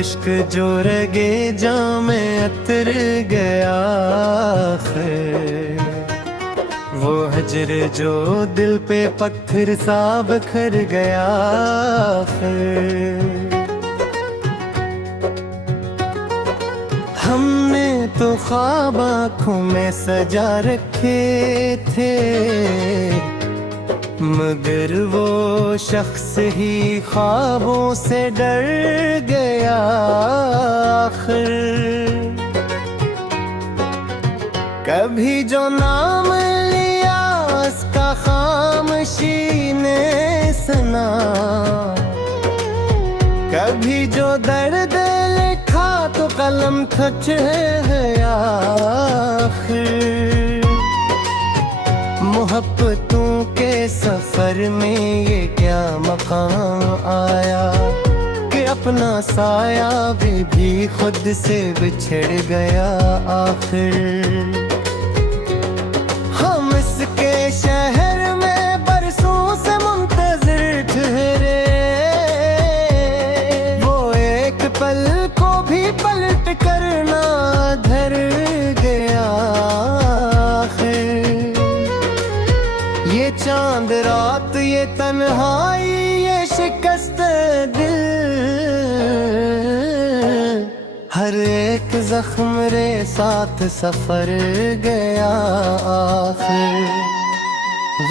अश्क जो रगे जामे अतर गया आखिर, वो हजर जो दिल पे पत्थर सा बखर गया आखिर। हमने तो ख्वाब आँखों में सजा रखे थे, मगर वो शख्स ही ख्वाबों से डर गया आखिर। कभी जो नाम लिया उसका खामोशी ने सुना, कभी जो दर्द लिखा तो कलम थक गया आखिर। मोहब्बतों के सफर में ये क्या मकाम आया कि अपना साया भी खुद से बिछड़ गया आखिर। हम इसके शहर में बरसों से मुंतज़िर ठहरे, वो एक पल को भी पलट कर ना धर गया आखिर। ये चांद रात, ये तन्हाई, ये शिकस्त दिल, हर एक जख्म रे साथ सफर गया आखिर।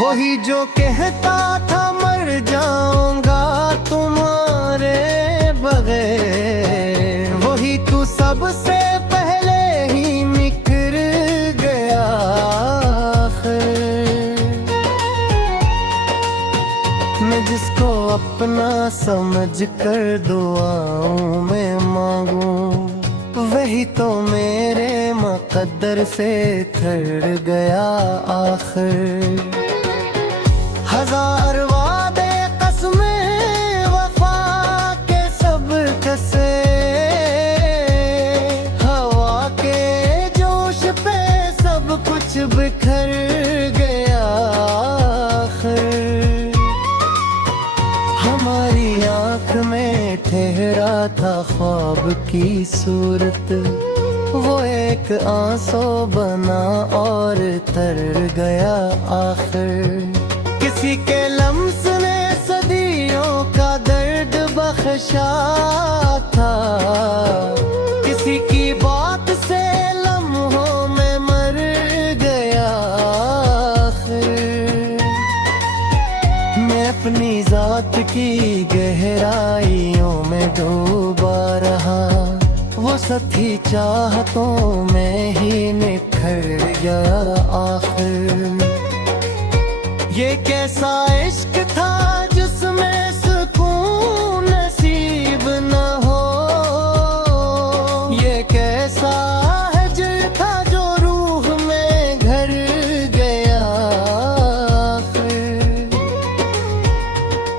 वही जो कहता था मर जाऊंगा तुम्हारे बगैर, वही तू सबसे पहले ही निकल गया आखिर। मैं जिसको अपना समझ कर दुआओं में मांगूं, वही तो मेरे मुक़द्दर से थड़ गया आखिर। हजार वादे कसमें वफा के सब कसे, हवा के जोश पे सब कुछ बिखर गया आखिर। हमारी आँख में ठहरा था ख्वाब की सूरत, वो एक आंसू बना और तर गया आखिर। किसी के लम्स ने सदियों का दर्द बख्शा था, किसी की बात से लम्हों में मर गया आखिर। मैं अपनी जात की गहराइयों में डूबा रहा, वो साथी चाहतों में ही निखर गया आखिर। ये कैसा इश्क था जिसमें सुकून नसीब न हो, ये कैसा हजर था जो रूह में घर गया आखिर।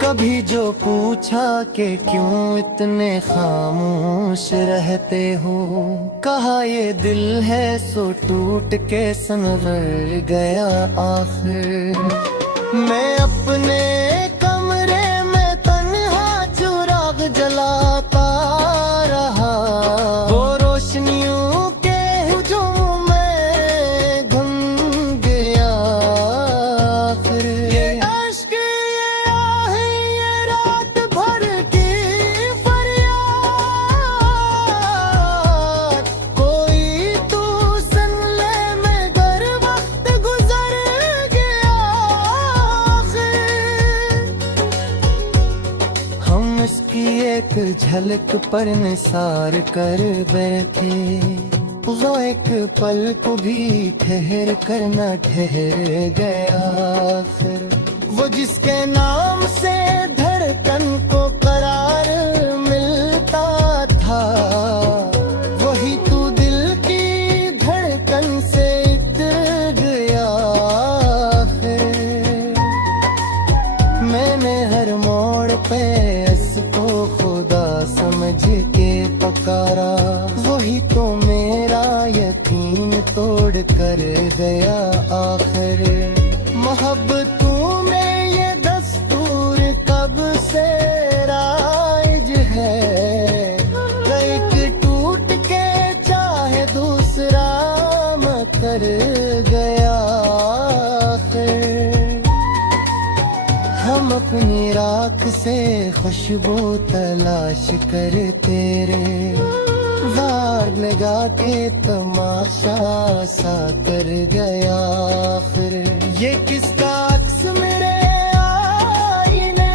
कभी जो पूछा कि क्यों इतने खामोश रहते हो, कहा ये दिल है सो टूट के संवर गया आखिर। मैं अपने कमरे में तन्हा चिराग जलाता रहा, वो रोशनियों के हुजूम में गुम गया आखिर। ये अश्क, ये आहें, ये रात भर की फरियाद, कोई तू सुन ले मगर वक्त गुजर गया आखिर। हम इसकी एक झलक पर निसार कर बैठे, वो एक पल को भी ठहर कर न ठहर गया आखिर। वो जिसके नाम से धड़कन को करार मिलता था, वही तू दिल की धड़कन से इतर गया आखिर। मैंने हर मोड़ पे इसको खुदा समझ के पुकारा, वही तो मेरा यकीन तोड़ कर गया आखिर। मोहब्बतों में ये दस्तूर कब से राइज है, कई कर गया आखिर। हम अपनी राख से खुशबू तलाश कर तेरे वार लगा के तमाशा सा कर गया आखिर। ये किसका अक्स मेरे आईने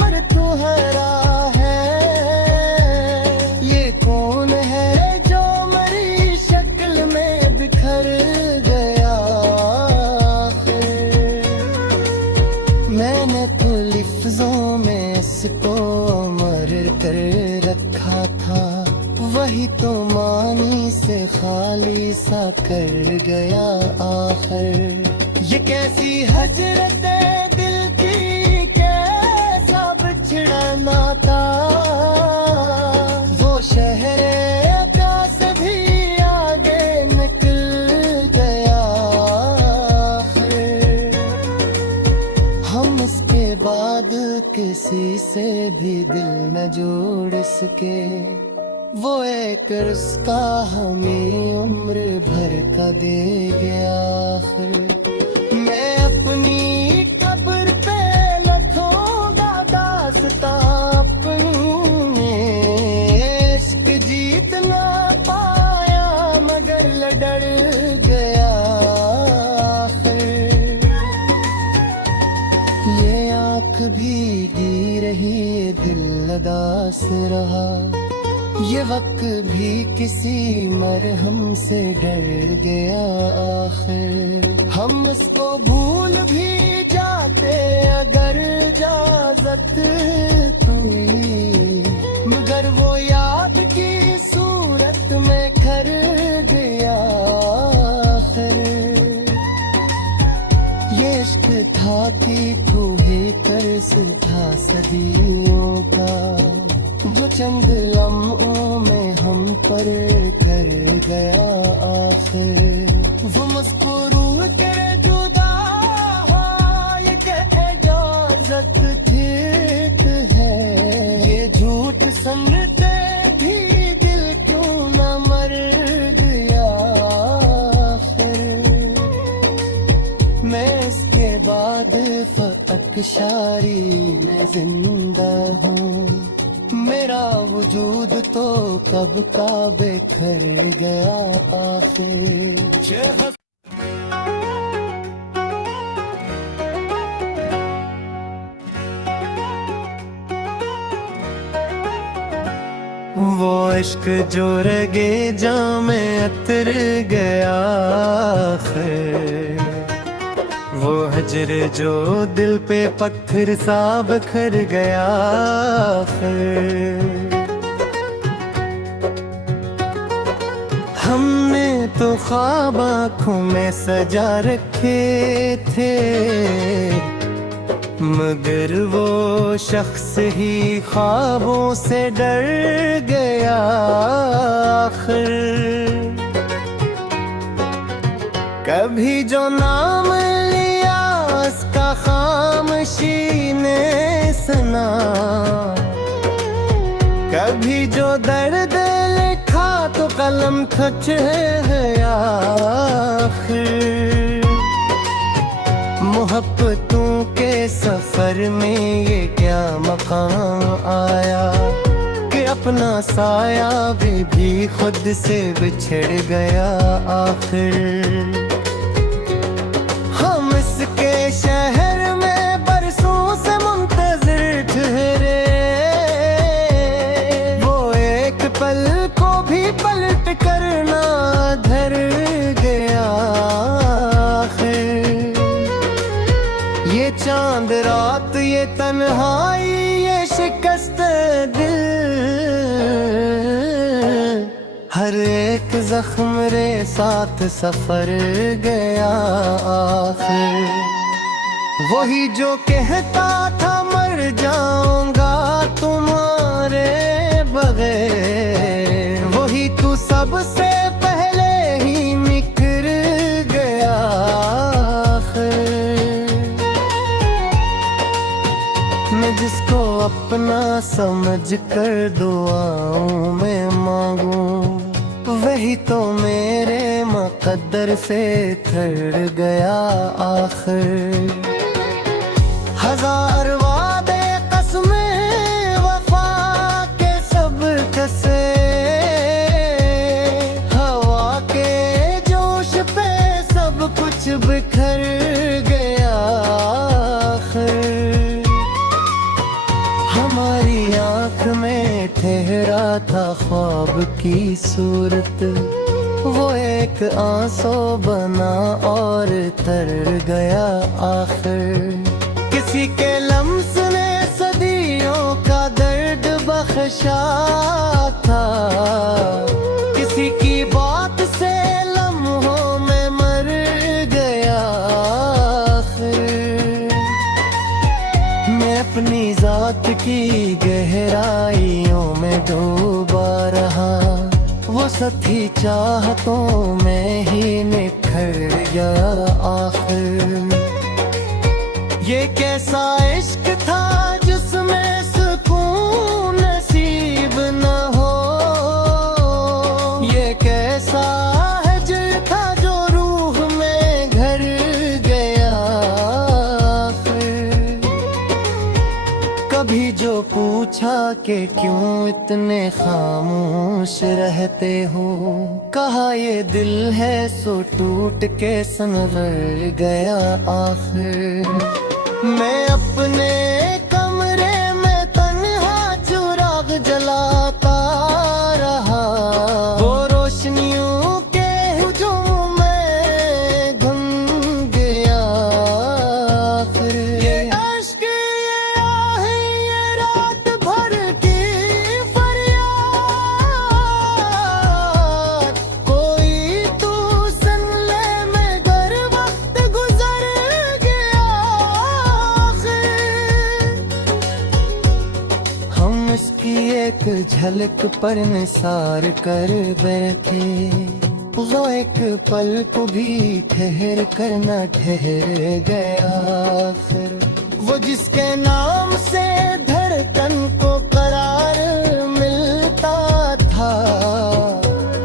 मर तू हरा है, ये कौन है जो मरी शक्ल में बिखर गया आखिर। मैंने तो लिफ्जों में इसको मर कर रखा था, वही तो मानी से खाली सा कर गया आखिर। ये कैसी हजरत दिल की, कैसा बिछड़ा नाता, वो शहर का सभी आगे निकल गया आखिर। हम इसके बाद किसी से भी दिल न जोड़ सके, वो एक रिश्ता हमें उम्र भर का दे गया आखिर। मैं अपनी कब्र पे लिखूंगा दास्तां अपने, इश्क जीत ना पाया मगर लड़ गया आखिर। ये आँख भीगी रही, दिल उदास रहा, ये वक्त भी किसी मरहम से डर गया आखिर। हम उसको भूल भी जाते अगर इजाजत हुई, मगर वो याद की सूरत में खर गया आखिर। ये इश्क था कि तू ही कर्ज था सदियों का, जो चंद लम्हों में हम पर कर गया आखिर। वो मुस्कुरू कर जुदा हो, ये इजाजत ठीक है, ये झूठ समझते भी दिल क्यों न मर गया आखिर। मैं इसके बाद फकत शारी में जिंदा हूँ, मेरा वजूद तो कब का बेखर गया आखिर। वो इश्क जो रगे जामे अतर गया आखिर, वो हजर जो दिल पे पत्थर सा बखर गया आखिर। हमने तो ख्वाब आँखों में सजा रखे थे, मगर वो शख्स ही ख्वाबों से डर गया आखिर। कभी जो नाम लिया उसका खामोशी ने सुना, कभी जो दर्द लिखा तो कलम खच गया आखिर। मोहब्बतों के सफर में ये क्या मकाम आया कि अपना साया भी खुद से बिछड़ गया आखिर। हम इसके शहर में बरसों से मुंतजिर ठहरे, वो एक पल को भी पलट कर ना धर गया आखिर। ये चांद रात, ये तन्हाई, ये शिकस्त दिल, हर एक जख्म रे साथ सफर गया आखिर। वही जो कहता था मर जाऊंगा तुम्हारे बगैर, वही तू सबसे पहले ही निकल गया आखिर। मैं जिसको अपना समझ कर दुआओं में मांगूं, वही तो मेरे मुकद्दर से थड़ गया आखिर। हजार वादे कसमें वफा के सब कसे, हवा के जोश पे सब कुछ बिखर गया आखिर। हमारी आँख में ठहरा था ख्वाब की सूरत, वो एक आंसू बना और तर गया आखिर। किसी के लम्स ने सदियों का दर्द बख्शा था, किसी की बात से लम्हों में मर गया आखिर। मैं अपनी जात की गहराइयों में डूबा रहा, वो साथी चाहतों में ही निखर गया आखिर। ये कैसा इश्क था जिसमें सुकून नसीब न हो, ये कैसा हजर था जो रूह में घर गया आखिर। कभी जो पूछा कि क्यों इतने खामोश रहते हो, कहा ये दिल है सो टूट के संवर गया आखिर। मैं अपने कमरे में तन्हा चिराग जलाता रहा, वो रोशनियों के हुजूम में गुम गया आखिर। ये अश्क ये आहें ये रात भर की फरियाद, कोई तू सुन ले मगर वक्त गुजर गया। हम इसकी एक झलक पर निसार कर बैठे, वो एक पल को भी ठहर कर न ठहर गया फिर। वो जिसके नाम से धड़कन को करार मिलता था,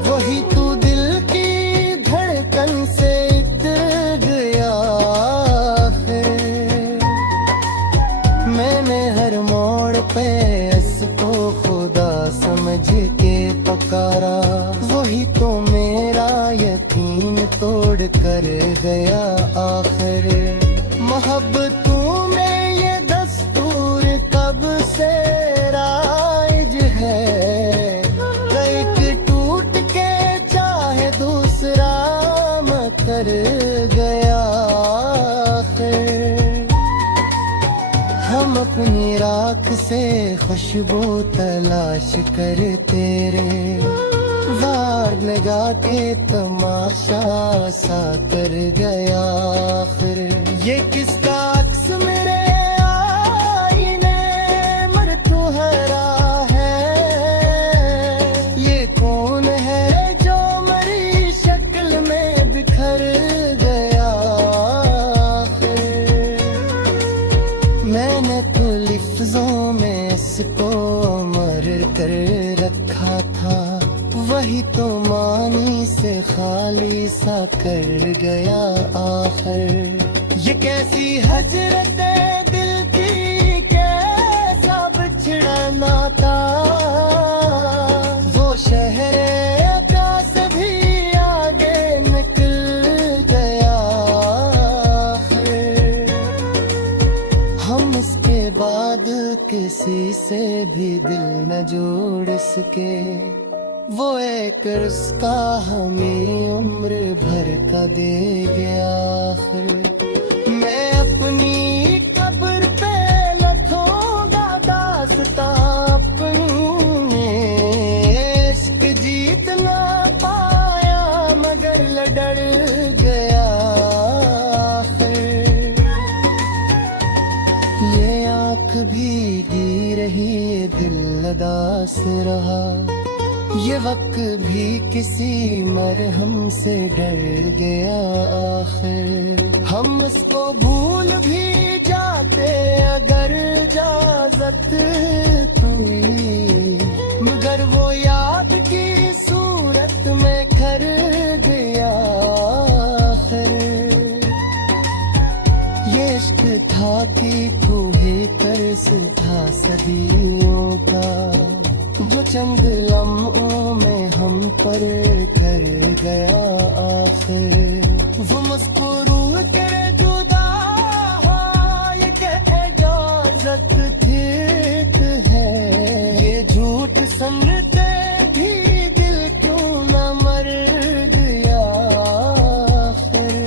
वही तू दिल की धड़कन से इतर गया फिर। मैंने हर मोड़ पे इसको खुदा समझ के पुकारा, वही तो मेरा यकीन तोड़ कर गया आखिर। मोहब्बतों में ये दस्तूर कब से राइज है, एक टूट के चाहे दूसरा मत कर गया आखिर। हम अपनी राख से खुशबू तलाश करते रहे, वार लगाते तमाशा सा कर गया फिर। ये किसका अक्स मेरे आईने मरतुहरा है, ये कौन है जो मरी शक्ल में बिखर गया फिर। मैंने तो लिफ्ज़ों में इसको मर कर रखा था, वही तो मानी से खाली सा कर गया आखिर। ये कैसी हजरत दिल की, कैसा बिछड़ा नाता, वो शहर का सभी आगे निकल गया आखिर। हम इसके बाद किसी से भी दिल न जोड़ सके, वो एक रिश्ता हमें उम्र भर का दे गया आखिर। मैं अपनी कब्र पे लिखूंगा दास्तां अपने, इश्क जीत ना पाया मगर लड़ गया आखिर। ये आँख भीगी रही दिल उदास रहा, ये वक्त भी किसी मरहम से डर गया आखिर। हम उसको भूल भी जाते अगर इजाजत हुई, मगर वो याद की सूरत में खर गया था कि तू ही कर्ज था सदियों का, जो चंद लम्हों में हम पर कर गया आखिर। वो मुस्कुरू के जुदा हो ये कह इजाजत थित है, ये झूठ समझते भी दिल क्यों न मर गया आखिर।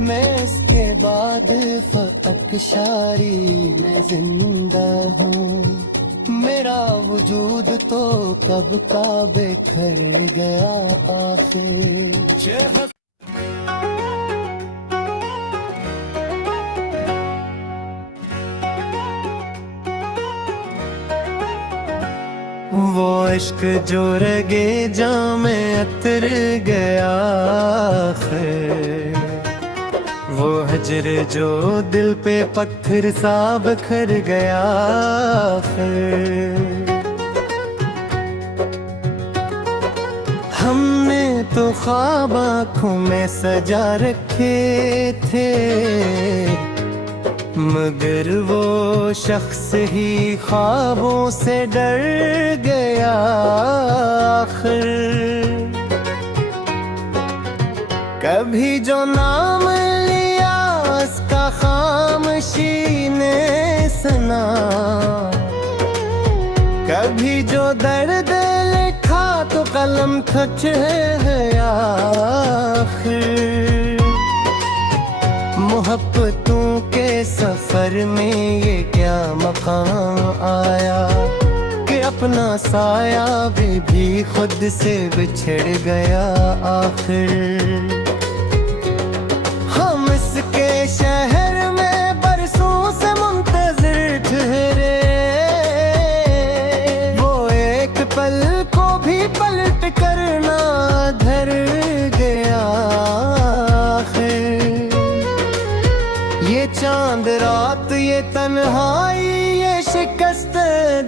मैं इसके बाद फकत शारी में जिंदा हूँ, मेरा वजूद तो कब का बिखर गया आखिर। वो इश्क जो रगे जामे अतर गया आखिर, वो हजर जो दिल पे पत्थर सा बखर गया फिर। हमने तो ख्वाब आँखों में सजा रखे थे, मगर वो शख्स ही ख्वाबों से डर गया आखिर। कभी जो नाम का खामोशी ने सुना, कभी जो दर्द लिखा तो कलम खच है आखिर। मोहब्बतों के सफर में ये क्या मकाम आया कि अपना साया भी खुद से बिछड़ गया आखिर। के शहर में बरसों से मुंतज़िर ठहरे, वो एक पल को भी पलट कर ना धर गया आखिर। ये चांद रात, ये तन्हाई, ये शिकस्त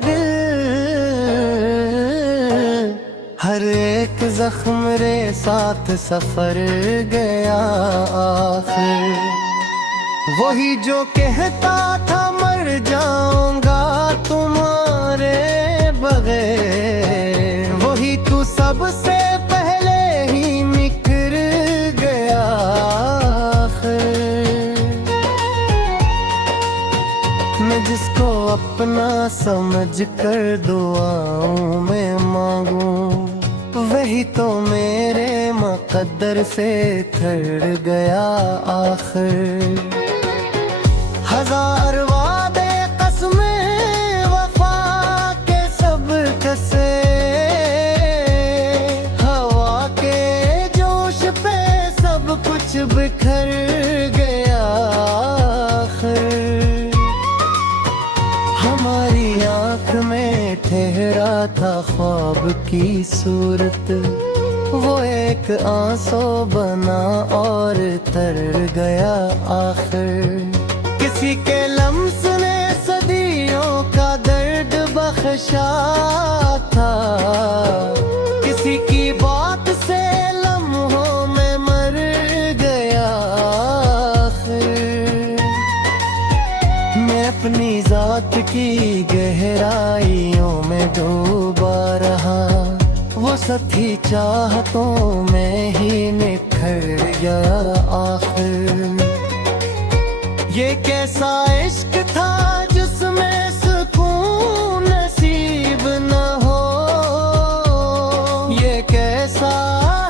दिल, हर एक जख्म रे साथ सफर गया आखिर। वही जो कहता था मर जाऊंगा तुम्हारे बगैर, वही तू सबसे पहले ही निकल गया आखिर। मैं जिसको अपना समझ कर दुआओं में मांगूं, वही तो मेरे मुक़द्दर से थड़ गया आखिर। हजार वादे कसमें वफा के सब कसे, हवा के जोश पे सब कुछ बिखर गया आखिर। हमारी आँख में ठहरा था ख्वाब की सूरत, वो एक आंसू बना और तर गया आखिर। किसी के लम्स ने सदियों का दर्द बख्शा था, किसी की बात से लम्हों में मर गया आखिर। मैं अपनी जात की गहराइयों में डूबा रहा, वो साथी चाहतों में ही निखर गया आखिर। ये कैसा इश्क था जिसमें सुकून नसीब न हो, ये कैसा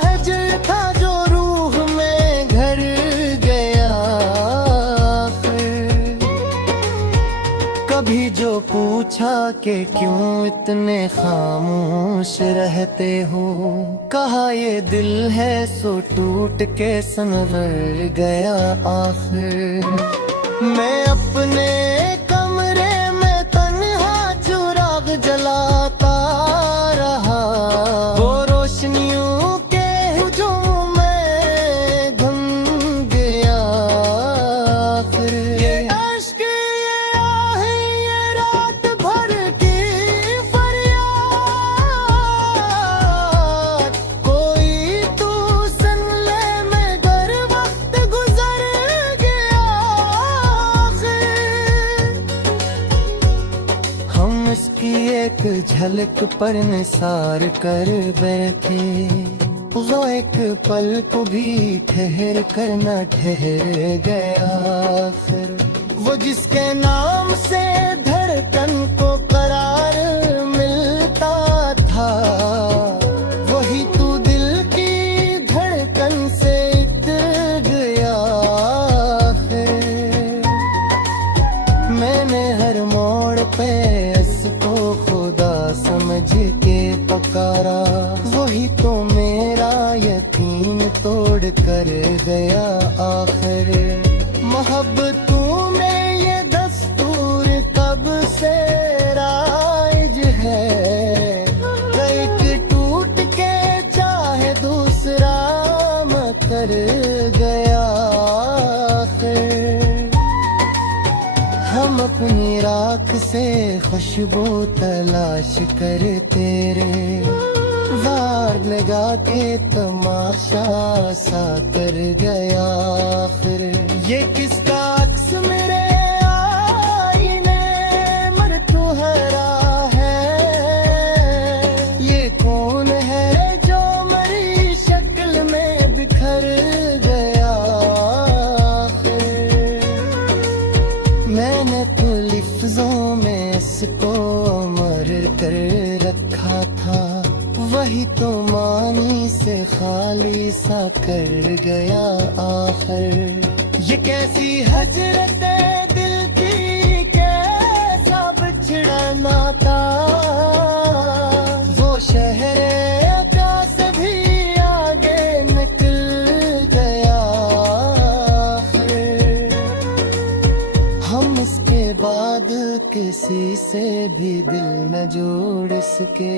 हजर था जो रूह में घर गया आखिर। कभी जो पूछा कि क्यों इतने खामोश रहते हो, कहा ये दिल है सो टूट के संवर गया आखिर। मैं अपने कमरे में तन्हा चिराग जलाता रहा, वो रोशनियों के हुजूम में घुम गया फिर। ये अश्क, ये आहें, ये रात भर की फरियाद, कोई तू सुन ले मगर वक्त गुजर गया झलक पर निसार कर बैठे, वो एक पल को भी ठहर कर न ठहर गया। फिर वो जिसके नाम से धड़कन को करार मिलता था, वही तू दिल की धड़कन से इतर गया। फिर मैंने हर मोड़ पे इसको खुदा समझ के पुकारा, वही तो मेरा यकीन तोड़ कर गया आखिर। मोहब्बतों में ये दस्तूर कब से राइज है, एक टूट के चाहे दूसरा मत कर गया आखिर। हम अपनी राख से खुशबू तलाश करते रहे, वार लगा के तमाशा सा कर गया। फिर ये किसका अक्स मेरे आईने मरतुहरा है, ये कौन है जो मरी शक्ल में बिखर गया। फिर मैंने तो लिफ्ज़ों में इसको मर कर रखा था, वही तो मानी से खाली सा कर गया आखिर। ये कैसी हजरत दिल की, कैसा बिछड़ा नाता, वो शहर का सभी आगे निकल गया आखिर। हम इसके बाद किसी से भी दिल न जोड़ सके,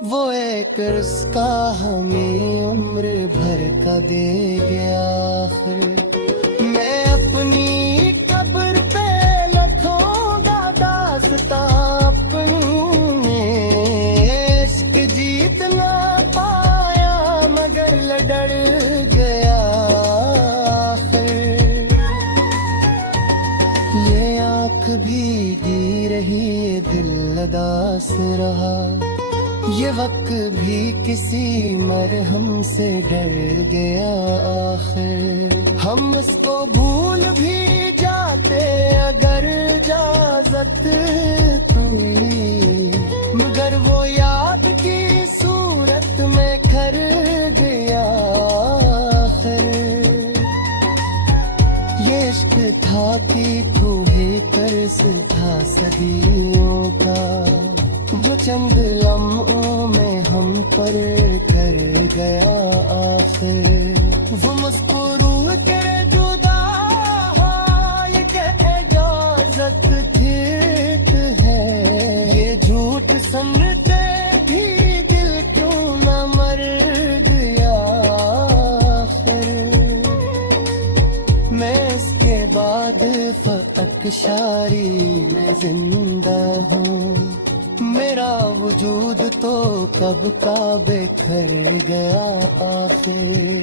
वो एक रिश्ता हमें उम्र भर का दे गया आखिर। मैं अपनी कब्र पे लिखूंगा दास्तां अपने, इश्क जीत ना पाया मगर लड़ गया आखिर। ये आँख भीगी रही, दिल उदास रहा, ये वक्त भी किसी मरहम से डर गया आखिर। हम उसको भूल भी जाते अगर इजाजत हुई, मगर वो याद की सूरत में खर गया आखिर। ये इश्क था कि तू ही कर्ज था सदियों का, जो चंद लम्हों में हम पर कर गया आखिर। वो मुस्कुरू के जुदा हो, ये इजाजत ठीक है, ये झूठ समझते भी दिल क्यों न मर गया आखिर। मैं इसके बाद फकत शारी में जिंदा हूँ, मेरा वजूद तो कब का बिखर गया आखिर।